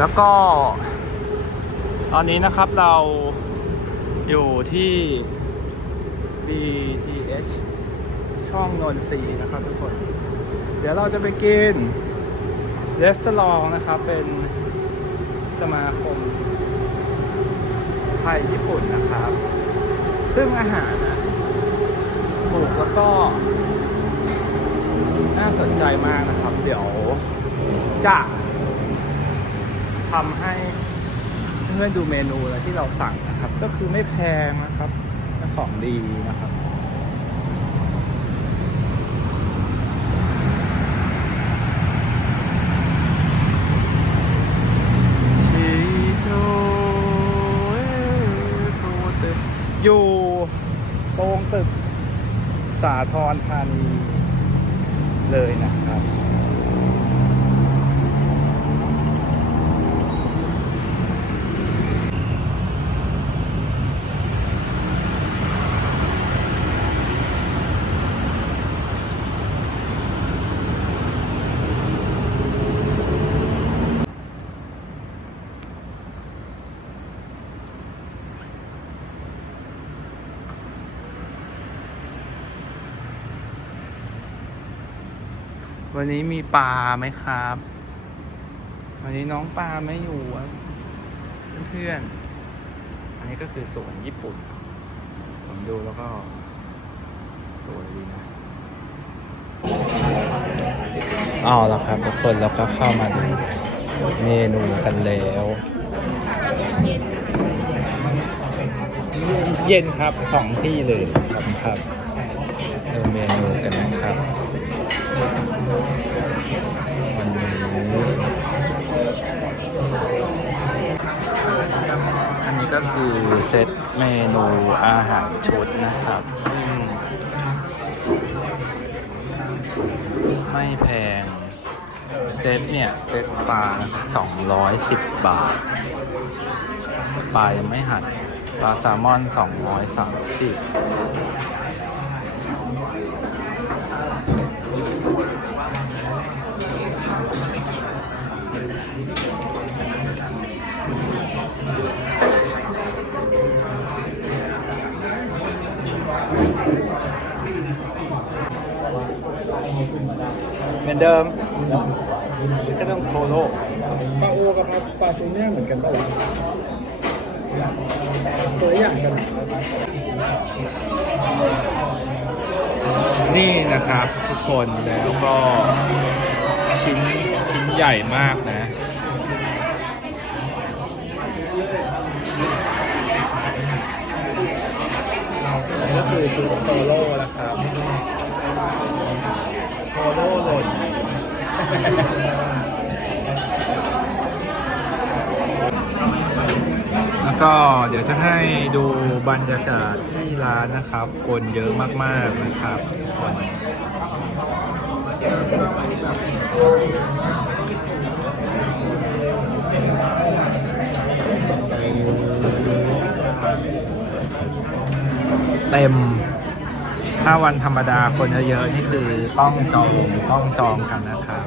แล้วก็ ตอนนี้นะครับเราอยู่ที่ BTH ช่องนนทรีนะครับทุกคน เดี๋ยวเราจะไปกินเรสตอรองนะครับ เป็นสมาคมไทยญี่ปุ่นนะครับ ซึ่งอาหารนะถูกแล้วก็ น่าสนใจมากนะครับ เดี๋ยวจะ ทำให้เพื่อนดูเมนูแล้วที่เราสั่งนะครับ ก็คือไม่แพงนะครับของดีนะครับอยู่ตรงตึกสาทรธานีเลยนะครับ วันนี้มีปลาไหมครับ วันนี้น้องปลาไม่อยู่เพื่อนๆอันนี้ก็คือสวนญี่ปุ่น ผมดูแล้วก็ สวยดีนะเอาละครับทุกคนแล้วก็เข้ามาดูเมนูกันแล้ว เย็นครับสองที่เลยครับครับเมนูกันนะครับ เซตเมนูอาหารชุดนะครับมไม่แพง เซตเนี่ย เซตปลา210 บาท ปลายังไม่หันปลาแซลมอน 230 มือนเดิมก็ต้องโทโร่ปลาโอกับปลาตัวเนี้ยเหมือนกันปะวะตัวละอย่างกัน นี่นะครับทุกคนแล้วก็ชิ้นชิ้นใหญ่มากนะนี่ก็คือชุดโทโร่นะครับ โทโหล่นแล้วก็เดี๋ยวจะให้ดูบรรยากาศที่ร้านนะครับ คนเยอะมากๆนะครับทุกคนเต็ม ถ้าวันธรรมดาคนเยอะๆนี่คือต้องจองต้องจองกันนะครับ